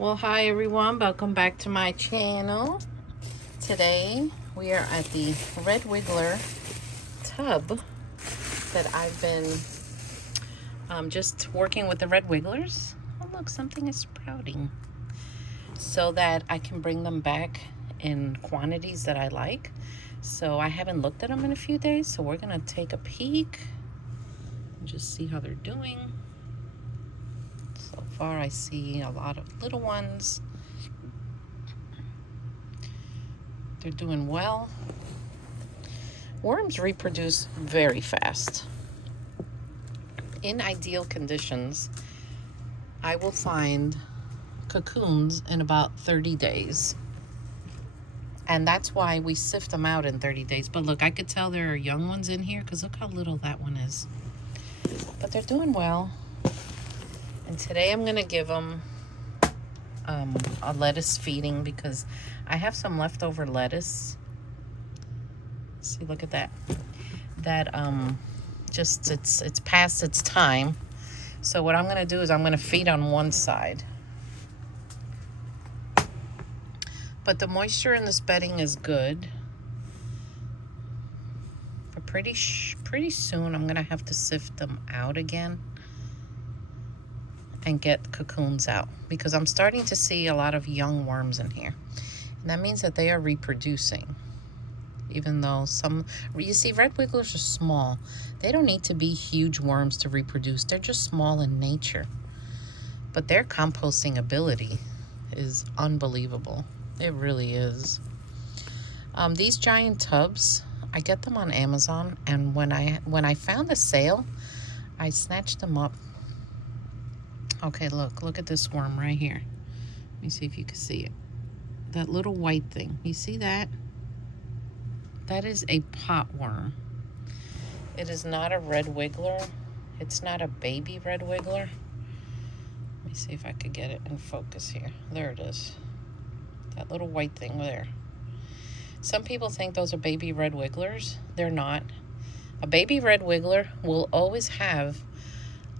Well, hi everyone, welcome back to my channel. Today we are at the Red Wiggler tub that I've been just working with the Red Wigglers. Oh look, something is sprouting. So that I can bring them back in quantities that I like. So I haven't looked at them in a few days, so we're gonna take a peek and just see how they're doing. So far I see a lot of little ones. They're doing well. Worms reproduce very fast. In ideal conditions, I will find cocoons in about 30 days. And that's why we sift them out in 30 days. But look, I could tell there are young ones in here because look how little that one is. But they're doing well. And today I'm going to give them a lettuce feeding because I have some leftover lettuce. See, look at that. That just it's past its time. So what I'm going to do is I'm going to feed on one side. But the moisture in this bedding is good. But pretty soon I'm going to have to sift them out again and get cocoons out because I'm starting to see a lot of young worms in here. And that means that they are reproducing. Even though you see, red wigglers are small. They don't need to be huge worms to reproduce. They're just small in nature. But their composting ability is unbelievable. It really is. These giant tubs, I get them on Amazon, and when I found the sale, I snatched them up. Okay, look at this worm right here. Let me see if you can see it. That little white thing. You see that? That is a pot worm. It is not a red wiggler. It's not a baby red wiggler. Let me see if I could get it in focus here. There it is. That little white thing there. Some people think those are baby red wigglers. They're not. A baby red wiggler will always have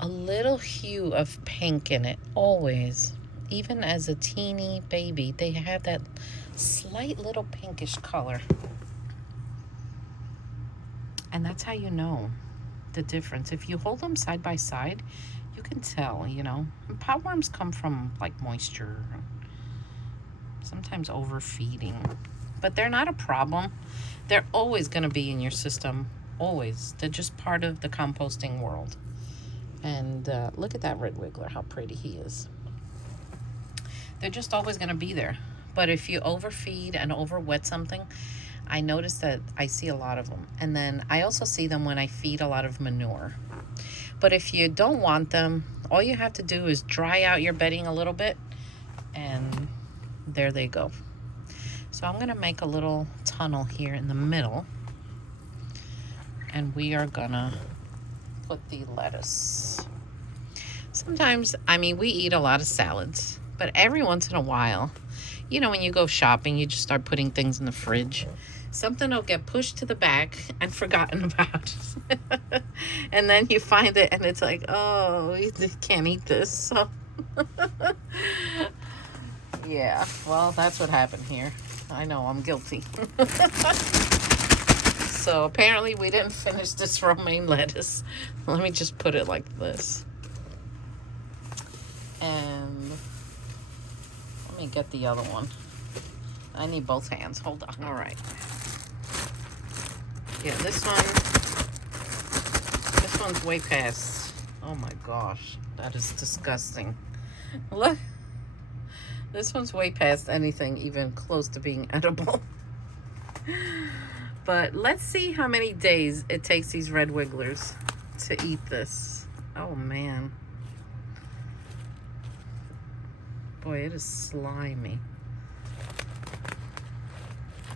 a little hue of pink in it, always. Even as a teeny baby, they have that slight little pinkish color. And that's how you know the difference. If you hold them side by side, you can tell, you know. And potworms come from like moisture, sometimes overfeeding. But they're not a problem. They're always going to be in your system, always. They're just part of the composting world. And look at that red wiggler, how pretty he is. They're just always going to be there. But if you overfeed and overwet something, I notice that I see a lot of them. And then I also see them when I feed a lot of manure. But if you don't want them, all you have to do is dry out your bedding a little bit, and there they go. So I'm going to make a little tunnel here in the middle, and we are going to put the lettuce. Sometimes, we eat a lot of salads, but every once in a while, you know, when you go shopping, you just start putting things in the fridge. Something will get pushed to the back and forgotten about. And then you find it and it's like, oh, you can't eat this. So yeah, well, that's what happened here. I know, I'm guilty. So apparently we didn't finish this romaine lettuce. Let me just put it like this. And let me get the other one. I need both hands. Hold on. All right. Yeah, this one's way past. Oh my gosh, that is disgusting. Look. This one's way past anything even close to being edible. But let's see how many days it takes these red wigglers to eat this. Oh man. Boy, it is slimy.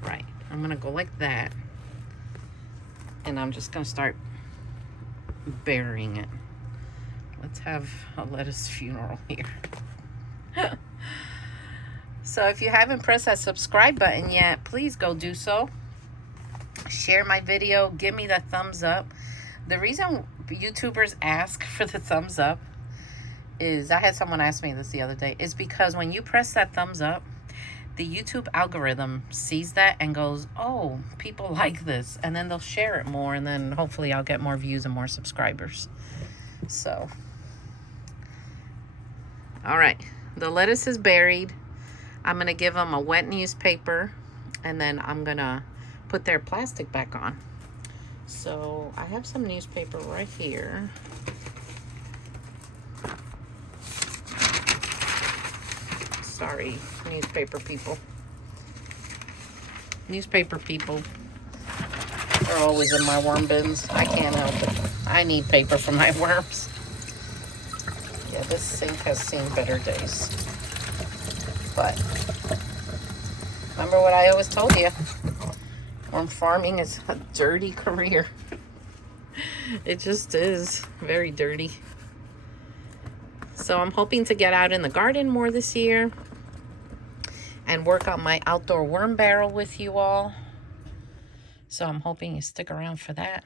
Right, I'm gonna go like that. And I'm just gonna start burying it. Let's have a lettuce funeral here. So if you haven't pressed that subscribe button yet, please go do so. Share my video. Give me that thumbs up. The reason YouTubers ask for the thumbs up is, I had someone ask me this the other day, is because when you press that thumbs up, the YouTube algorithm sees that and goes, oh, people like this. And then they'll share it more, and then hopefully I'll get more views and more subscribers. So, all right. The lettuce is buried. I'm going to give them a wet newspaper, and then I'm going to put their plastic back on. So I have some newspaper right here. Sorry, newspaper people. Newspaper people are always in my worm bins. I can't help it. I need paper for my worms. Yeah, this sink has seen better days. But remember what I always told you. Worm farming is a dirty career. It just is very dirty. So I'm hoping to get out in the garden more this year and work on my outdoor worm barrel with you all. So I'm hoping you stick around for that.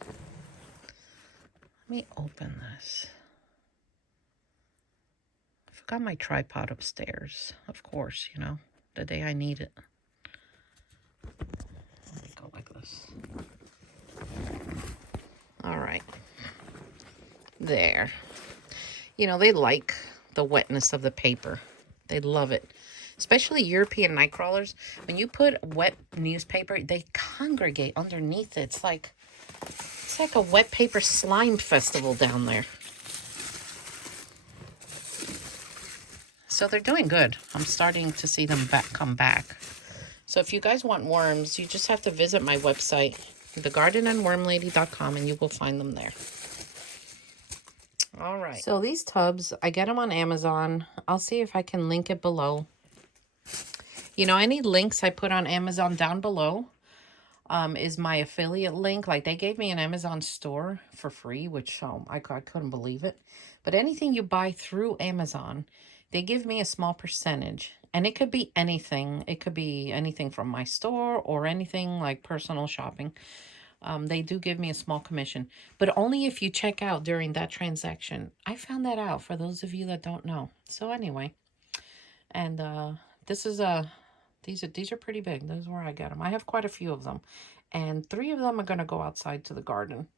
Let me open this. I forgot my tripod upstairs, of course, you know, the day I need it. Let me go like this. All right. There. You know, they like the wetness of the paper. They love it. Especially European night crawlers. When you put wet newspaper, they congregate underneath it. It's like a wet paper slime festival down there. So they're doing good. I'm starting to see them come back. So if you guys want worms, you just have to visit my website, thegardenandwormlady.com, and you will find them there. All right. So these tubs, I get them on Amazon. I'll see if I can link it below. You know, any links I put on Amazon down below is my affiliate link. Like, they gave me an Amazon store for free, which I couldn't believe it. But anything you buy through Amazon, they give me a small percentage. And it could be anything. It could be anything from my store or anything like personal shopping. They do give me a small commission, but only if you check out during that transaction. I found that out, for those of you that don't know. So anyway, and this is these are pretty big. This is where I get them. I have quite a few of them, and 3 of them are going to go outside to the garden.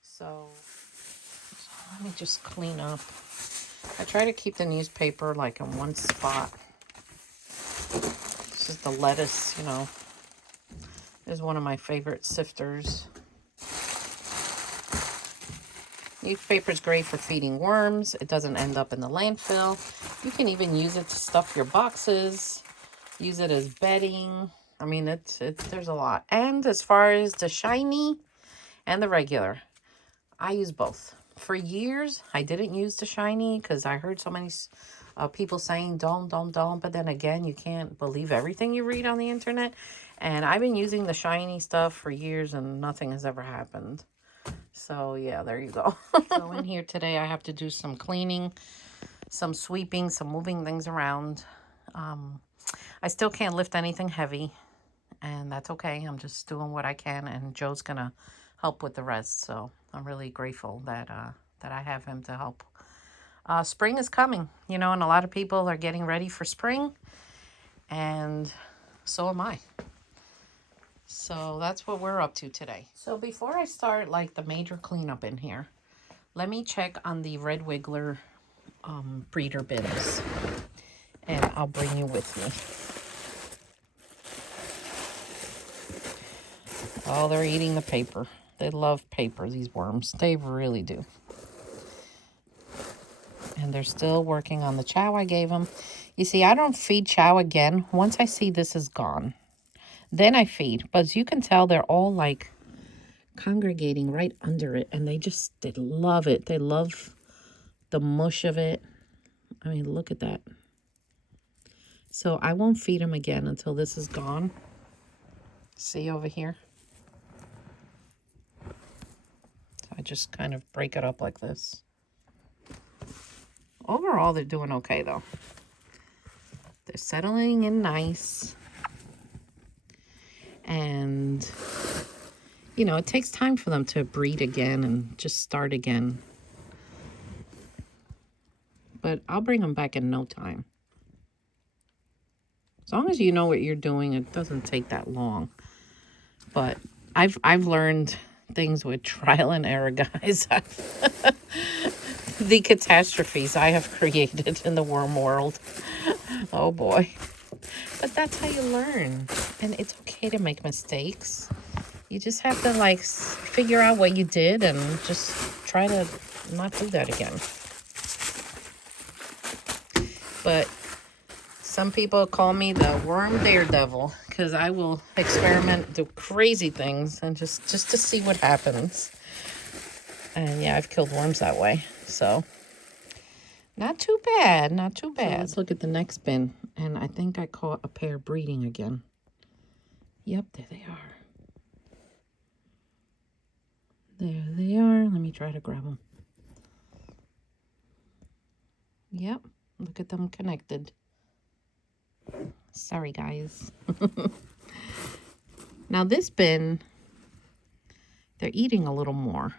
So let me just clean up. I try to keep the newspaper like in one spot. This is the lettuce, you know. This is one of my favorite sifters. Newspaper is great for feeding worms. It doesn't end up in the landfill. You can even use it to stuff your boxes. Use it as bedding. I mean, there's a lot. And as far as the shiny and the regular, I use both. For years, I didn't use the shiny because I heard so many people saying don't. But then again, you can't believe everything you read on the internet. And I've been using the shiny stuff for years and nothing has ever happened. So yeah, there you go. So in here today, I have to do some cleaning, some sweeping, some moving things around. I still can't lift anything heavy, and that's okay. I'm just doing what I can, and Joe's gonna help with the rest. So I'm really grateful that I have him to help. Spring is coming, you know, and a lot of people are getting ready for spring, and so am I. So that's what we're up to today. So before I start like the major cleanup in here, let me check on the Red Wiggler breeder bins, and I'll bring you with me. Oh, they're eating the paper. They love paper, these worms. They really do. And they're still working on the chow I gave them. You see, I don't feed chow again once I see this is gone. Then I feed. But as you can tell, they're all like congregating right under it. And they love it. They love the mush of it. I mean, look at that. So I won't feed them again until this is gone. See over here? So I just kind of break it up like this. Overall, they're doing okay, though. They're settling in nice. And, you know, it takes time for them to breed again and just start again. but I'll bring them back in no time. As long as you know what you're doing, it doesn't take that long. But I've learned things with trial and error, guys. The catastrophes I have created in the worm world. Oh boy. But that's how you learn. And it's okay to make mistakes. You just have to like figure out what you did and just try to not do that again. But some people call me the worm daredevil because I will experiment, do crazy things, and just to see what happens. And yeah, I've killed worms that way. So not too bad, not too bad. So let's look at the next bin. And I think I caught a pair breeding again. Yep, there they are. There they are. Let me try to grab them. Yep, look at them connected. Sorry, guys. Now this bin, they're eating a little more.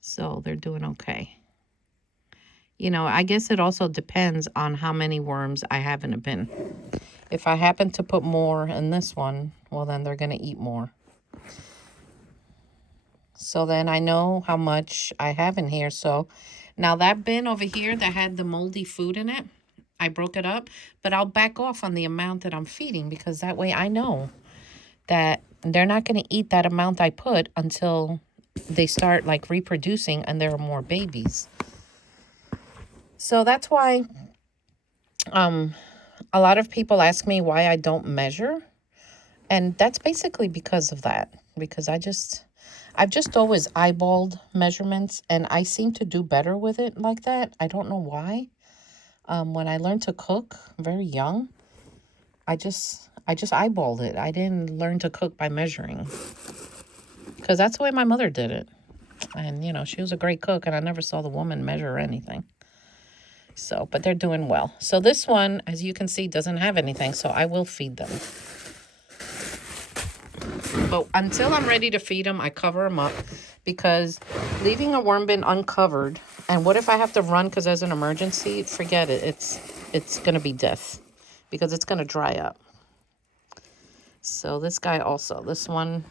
So they're doing okay. You know, I guess it also depends on how many worms I have in a bin. If I happen to put more in this one, well, then they're going to eat more. So then I know how much I have in here. So now that bin over here that had the moldy food in it, I broke it up, but I'll back off on the amount that I'm feeding because that way I know that they're not going to eat that amount I put until they start like reproducing and there are more babies. So that's why a lot of people ask me why I don't measure. And that's basically because of that. Because I've just always eyeballed measurements and I seem to do better with it like that. I don't know why. When I learned to cook very young, I just eyeballed it. I didn't learn to cook by measuring. Because that's the way my mother did it. And, you know, she was a great cook and I never saw the woman measure anything. So, but they're doing well. So this one, as you can see, doesn't have anything. So I will feed them. But until I'm ready to feed them, I cover them up. Because leaving a worm bin uncovered, and what if I have to run because there's an emergency? Forget it. It's going to be death. Because it's going to dry up. So this guy also. This one,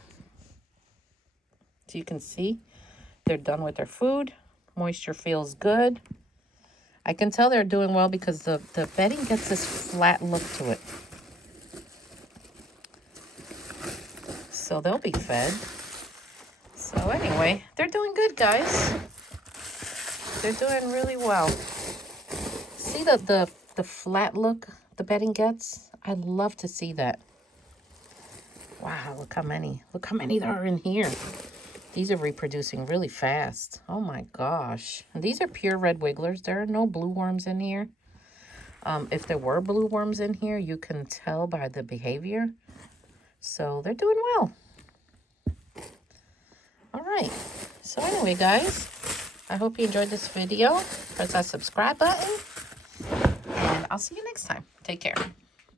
so you can see, they're done with their food. Moisture feels good. I can tell they're doing well because the bedding gets this flat look to it. So they'll be fed. So anyway, they're doing good, guys. They're doing really well. See the flat look the bedding gets? I love to see that. Wow, look how many. Look how many there are in here. These are reproducing really fast. Oh my gosh. And these are pure red wigglers. There are no blue worms in here. If there were blue worms in here, you can tell by the behavior. So they're doing well. All right. So anyway, guys, I hope you enjoyed this video. Press that subscribe button. And I'll see you next time. Take care.